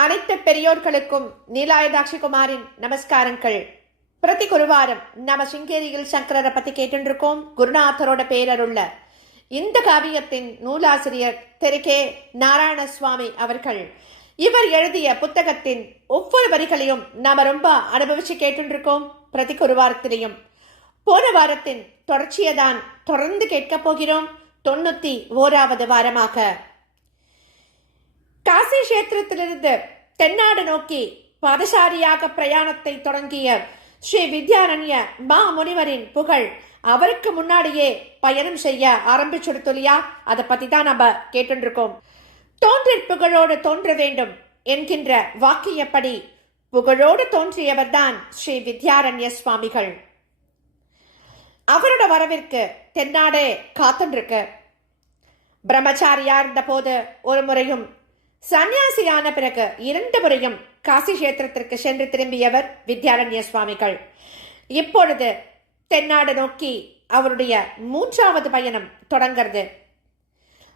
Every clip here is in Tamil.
அனைத்து பெரியோர்களுக்கும் நீலாயதாட்சி குமாரின் நமஸ்காரங்கள். பிரதி குருவாரம் நம்ம சிங்கேரியில் சங்கரரை பத்தி கேட்டுருக்கோம் குருநாதரோட பேரருள்ள இந்த காவியத்தின் நூலாசிரியர் திரு கே நாராயண சுவாமி அவர்கள். இவர் எழுதிய புத்தகத்தின் ஒவ்வொரு வரிகளையும் நாம ரொம்ப அனுபவிச்சு கேட்டுருக்கோம் பிரதி குருவாரத்திலையும். போன வாரத்தின் தொடர்ச்சியை தான் தொடர்ந்து கேட்கப் போகிறோம். தொண்ணூத்தி ஓராவது வாரமாக. காசி கஷேத்திரத்திலிருந்து தென்னாடு நோக்கி பாதசாரியாக பிரயாணத்தை தொடங்கிய ஸ்ரீ வித்யாரண்ய மா முனிவரின் புகழ் அவருக்கு முன்னாடியே பயணம் செய்ய ஆரம்பிச்சுடுத்துலையா அதை பத்தி தான் நம்ம கேட்டுருக்கோம் தோன்றிற் புகழோடு தோன்ற வேண்டும் என்கின்ற வாக்கியப்படி புகழோடு தோன்றியவர் தான் ஸ்ரீ வித்யாரண்ய சுவாமிகள். அவரோட வரவிற்கு தென்னாடே காத்துருக்கு பிரம்மச்சாரியா இருந்த போது ஒரு முறையும் சன்னியாசியான பிறகு இரண்டு முறையும் காசி கஷேத்திரத்திற்கு சென்று திரும்பியவர் வித்யாரண்ய சுவாமிகள். இப்பொழுது தென்னாடு நோக்கி அவருடைய மூன்றாவது பயணம் தொடங்கிறது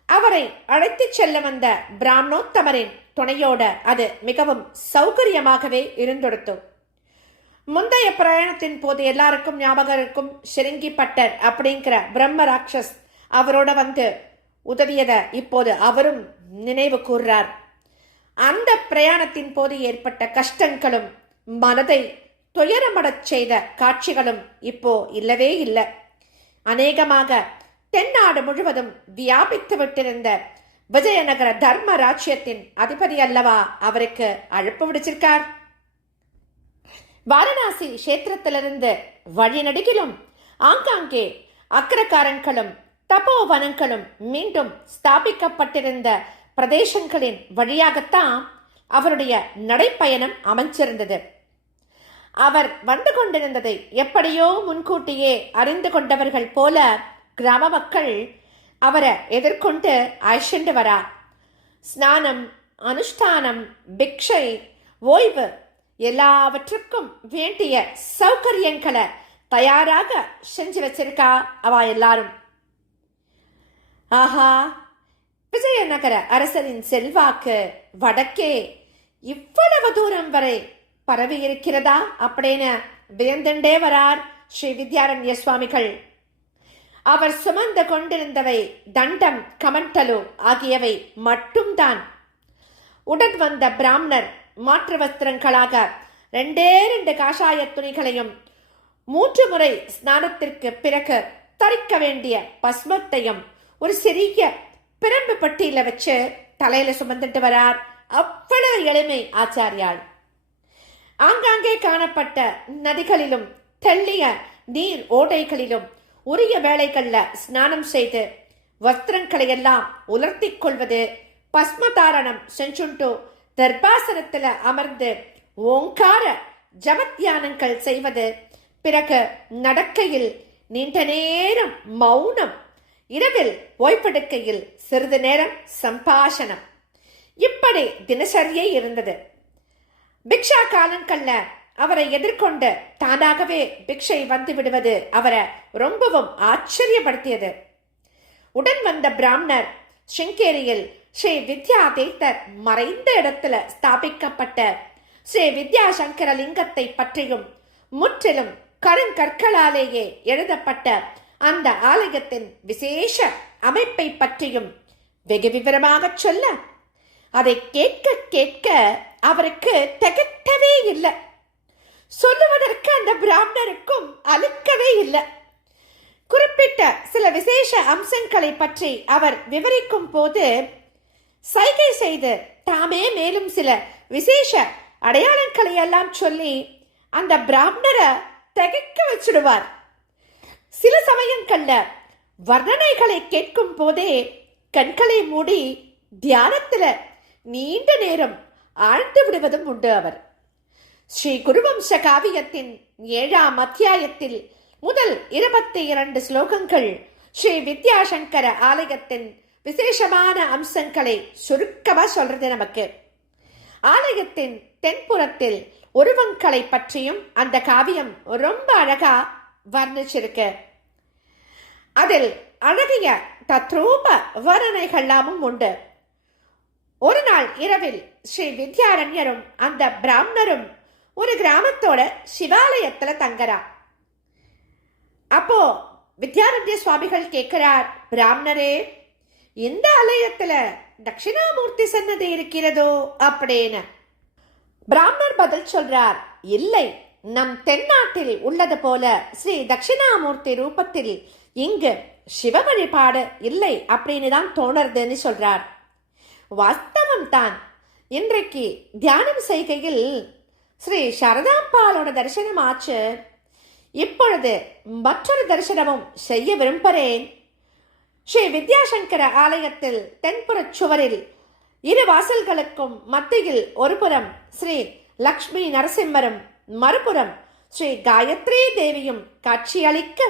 அவரை அழைத்துச் செல்ல வந்த பிராமணோத்தமரின் துணையோட அது மிகவும் சௌகரியமாகவே இருந்தொடுத்தும் முந்தைய பிரயாணத்தின் போது எல்லாருக்கும் ஞாபகம் இருக்கும் சிருங்கி பட்டர் அப்படிங்கிற பிரம்ம ராட்சஸ் அவரோட வந்து உதவியதை இப்போது அவரும் நினைவு கூர்றார். அந்த பிரயாணத்தின் போது ஏற்பட்ட கஷ்டங்களும் மனதை துயரமடச் செய்த காட்சிகளும் இப்போ இல்லவே இல்லை. அநேகமாக தென்னாடு முழுவதும் வியாபித்து விட்டிருந்த விஜயநகர தர்ம ராஜ்யத்தின் அதிபதி அல்லவா அவருக்கு அழைப்பு விடுச்சிருக்கார் வாரணாசி கஷேத்திரத்திலிருந்து வழிநடுகிலும் ஆங்காங்கே அக்கரக்காரன்களும் தபோவனங்களும் மீண்டும் ஸ்தாபிக்கப்பட்டிருந்த பிரதேசங்களின் வழியாகத்தான் அவருடைய நடைப்பயணம் அமைஞ்சிருந்தது. அவர் வந்து கொண்டிருந்ததை எப்படியோ முன்கூட்டியே அறிந்து கொண்டவர்கள் போல கிராம மக்கள் அவரை எதிர்கொண்டு அழைச்சிண்டு வரா. ஸ்நானம் அனுஷ்டானம் பிக்ஷை ஓய்வு எல்லாவற்றுக்கும் வேண்டிய சௌகரியங்களை தயாராக செஞ்சு வச்சிருக்கா அவ எல்லாரும். ஆஹா. விஜயநகர அரசரின் செல்வாக்கு வடக்கே. இவ்வளவு தூரம் வரை பரவி இருக்கிறதா? அப்படின்னு வியந்துண்டே வரார் ஸ்ரீ வித்யாரண்ய சுவாமிகள். அவர் சுமந்து கொண்டிருந்தவை தண்டம் கமண்டலு ஆகியவை மட்டும்தான். உடன் வந்த பிராமணர் மாற்று வஸ்திரங்களாக ரெண்டே ரெண்டு காஷாய துணிகளையும் மூன்று முறை ஸ்நானத்திற்கு பிறகு தரிக்க வேண்டிய பஸ்மத்தையும் ஒரு சிறிய பிரம்பு பட்டியில வச்சு தலையில சுமந்துட்டு வரார். அவ்வளவு எளிமை ஆச்சாரியாள் ஆங்காங்கே காணப்பட்ட நதிகளிலும் தெள்ளிய நீர் ஓடைகளிலும் உரிய வேளைகள்ல ஸ்நானம் செய்து வஸ்திரங்களை எல்லாம் கொள்வது பஸ்மதாரணம் செஞ்சுண்டு தர்பாசனத்தில் அமர்ந்து ஓங்கார ஜபத்தியானங்கள் செய்வது. பிறகு நடக்கையில் நீண்ட நேரம் மௌனம் இரவில் ஓய்வெடுக்கையில் சிறிது நேரம் சம்பாஷணம். இப்படி தினசரியே இருந்தது. பிக்ஷா காலங்கள்ல அவரை எதிர்கொண்டு தானாகவே பிக்ஷை வந்து விடுவது அவரை ரொம்பவும் ஆச்சரியப்படுத்தியது. உடன் வந்த பிராமணர் ஷிங்கேரியில் ஸ்ரீ வித்யா தேத்தர் மறைந்த இடத்துல ஸ்தாபிக்கப்பட்ட ஸ்ரீ வித்யா சங்கர லிங்கத்தை பற்றியும் முற்றிலும் கருங்கற்களாலேயே எழுதப்பட்ட அந்த ஆலயத்தின் விசேஷ அமைப்பை பற்றியும் வெகு விவரமாக சொல்ல. அதை கேட்க கேட்க அவருக்கு திகட்டவே இல்லை. சொல்லுவதற்கு அந்த பிராமணருக்கும் அழுக்கவே இல்லை. குறிப்பிட்ட சில விசேஷ அம்சங்களை பற்றி அவர் விவரிக்கும் போது சைகை செய்து தாமே மேலும் சில விசேஷ அடையாளங்களை எல்லாம் சொல்லி அந்த பிராமணரை திகைக்க வச்சுடுவார். சில சமயங்கள்ல வர்ணனைகளை கேட்கும் போதே கண்களை மூடி தியானத்துல நீண்ட நேரம் ஆழ்ந்து விடுவதும் உண்டு அவர். ஸ்ரீ குருவம்ச காவியத்தின் ஏழாம் அத்தியாயத்தில் முதல் இருபத்தி இரண்டு ஸ்லோகங்கள் ஸ்ரீ வித்யாசங்கர ஆலயத்தின் விசேஷமான அம்சங்களை சுருக்கமா சொல்றது நமக்கு. ஆலயத்தின் தென்புறத்தில் உருவங்களை பற்றியும் அந்த காவியம் ரொம்ப அழகா வர்ணிச்சிருக்கு. அதில் அழகிய தத்ரூப வர்ணனைகள்லாமும் உண்டு. ஒரு நாள் இரவில் ஸ்ரீ வித்யாரண்யரும் அந்த பிராமணரும் ஒரு கிராமத்தோட சிவாலயத்துல தங்கறா அப்போ வித்யாரண்ய சுவாமிகள் கேட்கிறார் பிராமணரே இந்த ஆலயத்துல தட்சிணாமூர்த்தி சன்னதி இருக்கிறதோ? அப்படின்னு. பிராமணர் பதில் சொல்றார் இல்லை நம் தென்னாட்டில் உள்ளது போல ஸ்ரீ தட்சிணாமூர்த்தி ரூபத்தில் இங்கு சிவ வழிபாடு இல்லை அப்படின்னு தான் தோணுறதுன்னு சொல்றார். வாஸ்தவம் தான். இன்றைக்கு தியானம் செய்கையில் ஸ்ரீ சரதாம்பாலோட தரிசனம் ஆச்சு. இப்பொழுது மற்றொரு தரிசனமும் செய்ய விரும்புகிறேன் ஸ்ரீ வித்யாசங்கர ஆலயத்தில் தென்புறச் சுவரில் இரு வாசல்களுக்கும் மத்தியில் ஒருபுறம் ஸ்ரீ லக்ஷ்மி நரசிம்மரும் மறுபுறம் ஸ்ரீ காயத்ரி தேவியும் காட்சியளிக்க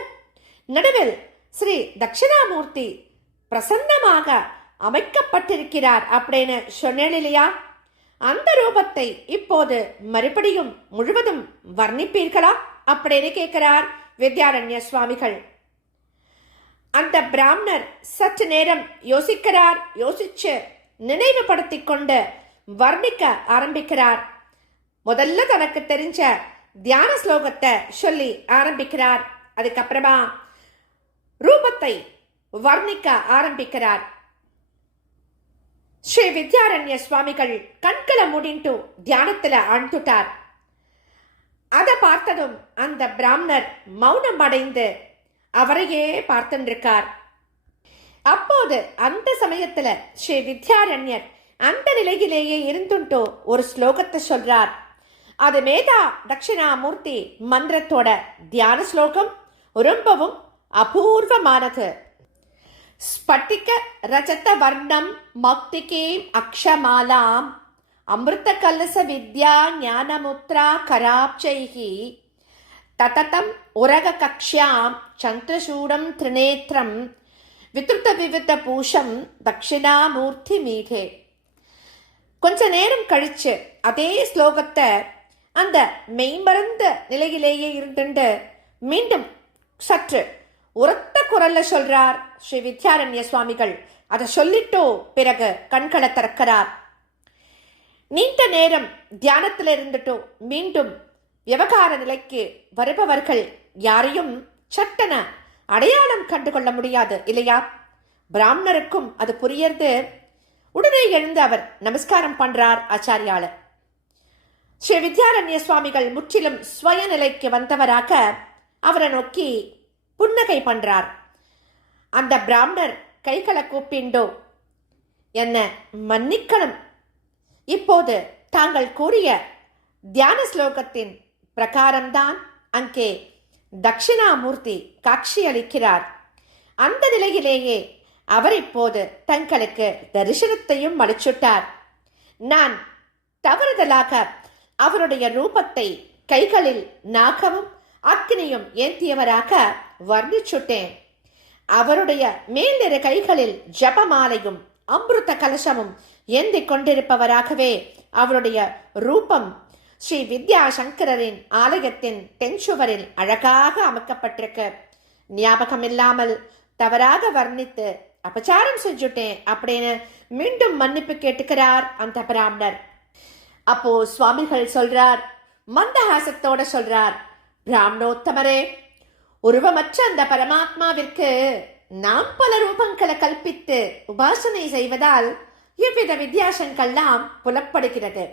நடுவில் ஸ்ரீ தட்சிணாமூர்த்தி பிரசன்னமாக அமைக்கப்பட்டிருக்கிறார் அப்படின்னு சொன்னேன் இல்லையா? அந்த ரூபத்தை இப்போது மறுபடியும் முழுவதும் வர்ணிப்பீர்களா அப்படின்னு கேட்கிறார் வித்யாரண்ய சுவாமிகள். அந்த பிராமணர் சற்று நேரம் யோசிக்கிறார் யோசிச்சு நினைவுபடுத்திக் கொண்டு வர்ணிக்க ஆரம்பிக்கிறார். முதல்ல தனக்கு தெரிஞ்ச தியான ஸ்லோகத்தை சொல்லி ஆரம்பிக்கிறார். அதுக்கப்புறமா ரூபத்தை வர்ணிக்க ஆரம்பிக்கிறார். ஸ்ரீ வித்யாரண்ய சுவாமிகள் கண்களை முடிண்டு தியானத்தில் ஆழ்ந்துட்டார் அதை பார்த்ததும் அந்த பிராமணர் மௌனம் அடைந்து அவரையே பார்த்துருக்கார். அப்போது அந்த சமயத்தில் ஸ்ரீ வித்யாரண்யர் அந்த நிலையிலேயே இருந்துட்டோ ஒரு ஸ்லோகத்தை சொல்றார். அது மேதா தட்சிணாமூர்த்தி மந்திரத்தோட தியான ஸ்லோகம் ரொம்பவும் அபூர்வமானது. ஸ்பட்டிக ரஜத வர்ணம் மௌக்திகீம் அக்ஷமாலாம் அமிர்த கலச வித்யா ஞானமுத்ரா கராப்சைகி தததம் உரக கக்ஷாம் சந்திரசூடம் திரிநேத்திரம் வித்ருத்த விவித்த பூஷம் தட்சிணாமூர்த்தி மீதே. கொஞ்ச நேரம் கழிச்சு அதே ஸ்லோகத்தை அந்த மெய்மறந்த நிலையிலேயே இருந்துண்டு. மீண்டும் சற்று உரத்த குரல்ல சொல்றார் ஸ்ரீ வித்யாரண்ய சுவாமிகள். அதை சொல்லிட்டோ பிறகு கண்களை திறக்கிறார். நீண்ட நேரம் தியானத்தில் இருந்துட்டோ மீண்டும் விவகார நிலைக்கு வருபவர்கள் யாரையும் சட்டன அடையாளம் கண்டுகொள்ள முடியாது இல்லையா? பிராமணருக்கும் அது புரியறது. உடனே எழுந்து அவர் நமஸ்காரம் பண்றார் ஆச்சாரியாளர். ஸ்ரீ வித்யாரண்ய சுவாமிகள் முற்றிலும் சுயநிலைக்கு வந்தவராக அவரை நோக்கி புன்னகை பண்றார். அந்த பிராமணர் கைகளை கூப்பிண்டோ என்ன மன்னிக்கணும். இப்போது தாங்கள் கூறிய தியான ஸ்லோகத்தின் பிரகாரம்தான் அங்கே தட்சிணாமூர்த்தி காட்சி அளிக்கிறார். அந்த நிலையிலேயே அவர் இப்போது தங்களுக்கு தரிசனத்தையும் அளிச்சுட்டார். நான் தவறுதலாக அவருடைய ரூபத்தை கைகளில் நாகமும் அக்னியும் ஏந்தியவராக வர்ணிச்சுட்டேன். அவருடைய மேலிரு கைகளில் ஜபமாலையும் அம்ருத கலசமும் ஏந்தி கொண்டிருப்பவராகவே அவருடைய ரூபம் ஸ்ரீ வித்யா சங்கரரின் ஆலயத்தின் தென்சுவரில் அழகாக அமைக்கப்பட்டிருக்கு. ஞாபகம் இல்லாமல் தவறாக வர்ணித்து அபச்சாரம் செஞ்சுட்டேன் அப்படின்னு மீண்டும் மன்னிப்பு கேட்டுக்கிறார் அந்த பிராமணர். அப்போ சுவாமிகள் சொல்றார் மந்தஹாசத்தோட சொல்றார் பிராமணோத்தமரே உருவமற்ற அந்த பரமாத்மாவிற்கு நாம் பல ரூபங்களை கல்பித்து உபாசனை செய்வதால் இவ்வித வித்தியாசங்கள்லாம் புலப்படுகிறது.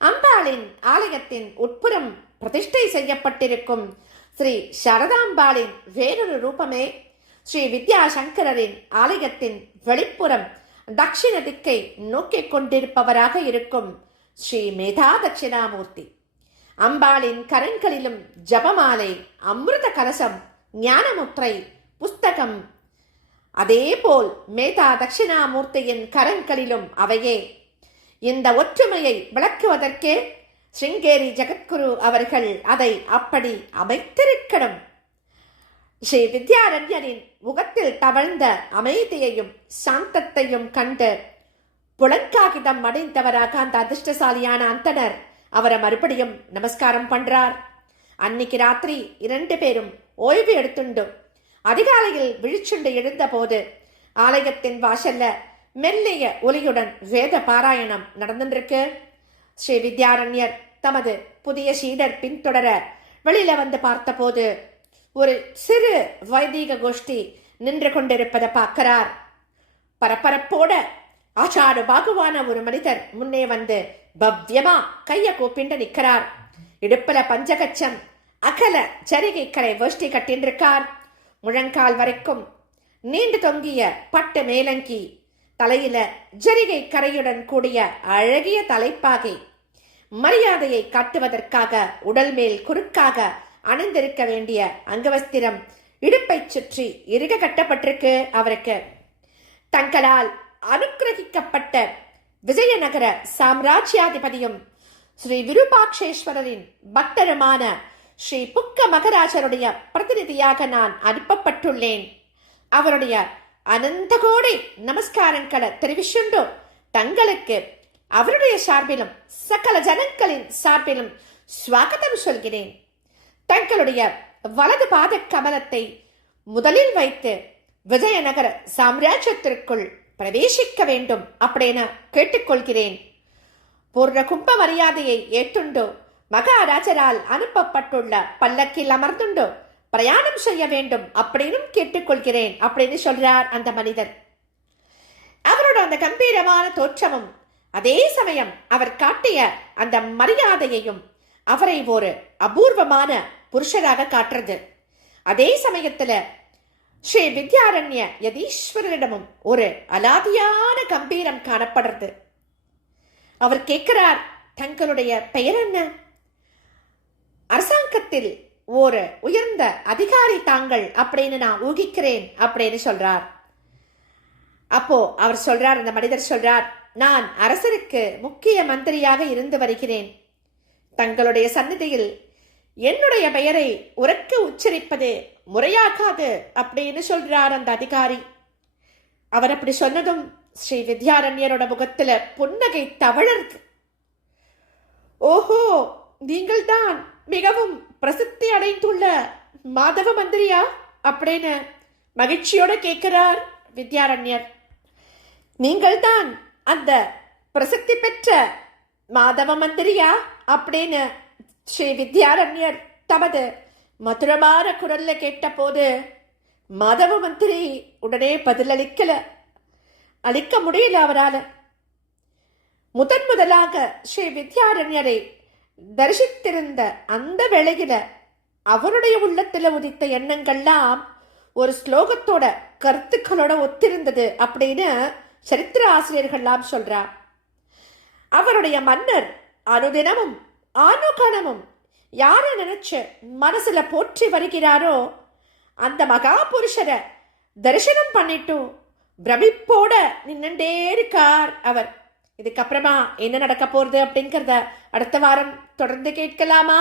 அம்பாளின் ஆலயத்தின் உட்புறம் பிரதிஷ்டை செய்யப்பட்டிருக்கும் ஸ்ரீ சரதாம்பாளின் வேறொரு ரூபமே ஸ்ரீ வித்யாசங்கரின் ஆலயத்தின் வெளிப்புறம் தட்சிண திக்கை நோக்கிக் கொண்டிருப்பவராக இருக்கும் ஸ்ரீ மேதா தட்சிணாமூர்த்தி அம்பாளின் கரண்களிலும் ஜபமாலை அமிர்த கலசம் ஞானமுற்றை புஸ்தகம். அதேபோல் மேதா தட்சிணாமூர்த்தியின் கரங்களிலும் அவையே. இந்த ஒற்றுமையை விளக்குவதற்கே சிங்கேரி ஜெகத்குரு அவர்கள் அதை அப்படி அமைத்திருக்கணும். ஸ்ரீ வித்யாரண்யரின் முகத்தில் தவழ்ந்த அமைதியையும் சாந்தத்தையும் கண்டு புலன்காகிதம் அடைந்தவராக அந்த அதிர்ஷ்டசாலியான அந்தனர் அவரை மறுபடியும் நமஸ்காரம் பண்றார். அன்னைக்கு ராத்திரி இரண்டு பேரும் ஓய்வு எடுத்துண்டு அதிகாலையில் விழிச்சுண்டு எழுந்தபோது ஆலயத்தின் வாசல்ல மெல்லிய ஒலியுடன் வேத பாராயணம் நடந்துருக்கு ஸ்ரீ வித்யாரண்யர் தமது புதிய சீடர் பின்தொடர வெளியில வந்து பார்த்தபோது ஒரு சிறு வைதீக கோஷ்டி நின்று கொண்டிருப்பதை பார்க்கிறார். பரபரப்போட ஆச்சார பாகுவான ஒரு மனிதர் முன்னே வந்து பவ்யமா கைய கூப்பிண்டு நிற்கிறார். இடுப்புல பஞ்சகச்சம் அகல சரிகைக்கரை கரை வேஷ்டி கட்டின்றிருக்கார். முழங்கால் வரைக்கும் நீண்டு தொங்கிய பட்டு மேலங்கி தலையில ஜரிகை கரையுடன் கூடிய அழகிய தலைப்பாகை மரியாதையை காட்டுவதற்காக உடல் மேல் குறுக்காக அணிந்திருக்க வேண்டிய அங்கவஸ்திரம் இடுப்பை சுற்றி இறுக கட்டப்பட்டிருக்கு அவருக்கு. தங்களால் அனுக்கிரகிக்கப்பட்ட விஜயநகர சாம்ராஜ்யாதிபதியும் ஸ்ரீ விருபாக்ஷேஸ்வரரின் பக்தருமான ஸ்ரீ புக்க மகராஜருடைய பிரதிநிதியாக நான் அனுப்பப்பட்டுள்ளேன். அவருடைய அனந்த கோடி நமஸ்காரங்களை தெரிவிச்சுண்டு தங்களுக்கு அவருடைய சார்பிலும் சகல ஜனங்களின் சார்பிலும் ஸ்வாகதம் சொல்கிறேன். தங்களுடைய வலது பாத கமலத்தை முதலில் வைத்து விஜயநகர சாம்ராஜ்யத்திற்குள் பிரவேசிக்க வேண்டும் அப்படின்னு கேட்டுக்கொள்கிறேன். பூர்ண கும்ப மரியாதையை ஏற்றுண்டு மகாராஜரால் அனுப்பப்பட்டுள்ள பல்லக்கில் அமர்ந்துண்டு பிரயாணம் செய்ய வேண்டும் அப்படின்னும் கேட்டுக்கொள்கிறேன் அப்படின்னு சொல்றார் அந்த மனிதர். அவரோட அந்த கம்பீரமான தோற்றமும் அதே சமயம் அவர் காட்டிய அந்த மரியாதையையும் அவரை ஒரு அபூர்வமான புருஷராக காட்டுறது. அதே சமயத்தில் ஸ்ரீ வித்யாரண்ய யதீஸ்வரரிடமும் ஒரு அலாதியான கம்பீரம் காணப்படுறது. அவர் கேட்கிறார் தங்களுடைய பெயர் என்ன? அரசாங்கத்தில் ஒரு உயர்ந்த அதிகாரி தாங்கள் அப்படின்னு நான் ஊகிக்கிறேன் அப்படின்னு சொல்றார். அப்போ அவர் சொல்றார் அந்த மனிதர் சொல்றார் நான் அரசருக்கு முக்கிய மந்திரியாக இருந்து வருகிறேன். தங்களுடைய சன்னதியில் என்னுடைய பெயரை உறக்க உச்சரிப்பது முறையாகாது அப்படின்னு சொல்றார் அந்த அதிகாரி. அவர் அப்படி சொன்னதும் ஸ்ரீ வித்யாரண்யரோட முகத்துல புன்னகை தவழருது ஓஹோ நீங்கள்தான் மிகவும் பிரசித்தி அடைந்துள்ள மாதவ மந்திரியா அப்படின்னு மகிழ்ச்சியோட கேட்கிறார் வித்யாரண்யர். நீங்கள்தான் அந்த பிரசித்தி பெற்ற மாதவ மந்திரியா அப்படின்னு ஸ்ரீ வித்யாரண்யர் தமது மதுரமான குரல்ல கேட்டபோது மாதவ மந்திரி உடனே பதிலளிக்கல. அளிக்க முடியல அவரால். முதன் முதலாக ஸ்ரீ வித்யாரண்யரை தரிசித்திருந்த அந்த வேளையில அவருடைய உள்ளத்துல உதித்த எண்ணங்கள்லாம் ஒரு ஸ்லோகத்தோட கருத்துக்களோட ஒத்திருந்தது அப்படின்னு சரித்திர ஆசிரியர்கள்லாம் சொல்றா. அவருடைய மன்னர் அனுதினமும் ஆணுகணமும் யாரை நினைச்சு மனசுல போற்றி வருகிறாரோ அந்த மகா புருஷரை தரிசனம் பண்ணிட்டு பிரமிப்போட நின்னுட்டே இருக்கார் அவர். இதுக்கப்புறமா என்ன நடக்க போறது அப்படிங்கிறத அடுத்த வாரம் தொடர்ந்து கேட்கலாமா?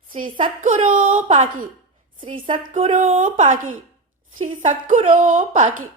ஸ்ரீ சத்குரு பாகி ஸ்ரீ சத்குரு பாகி ஸ்ரீ சத்குரோ பாகி.